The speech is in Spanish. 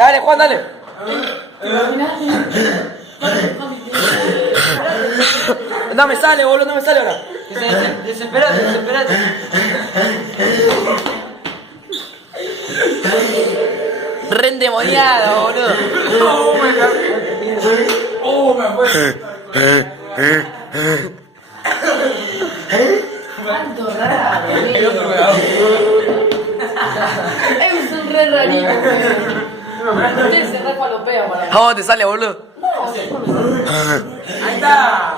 Dale, Juan, dale. No me sale, boludo, no me sale ahora. Desesperate, desesperate. Re endemoniado, boludo. Me fue. Cuánto raro, El otro me da. es un re rarito, Usted se re palopea para mí. ¿A vos te sale, boludo? Ahí está.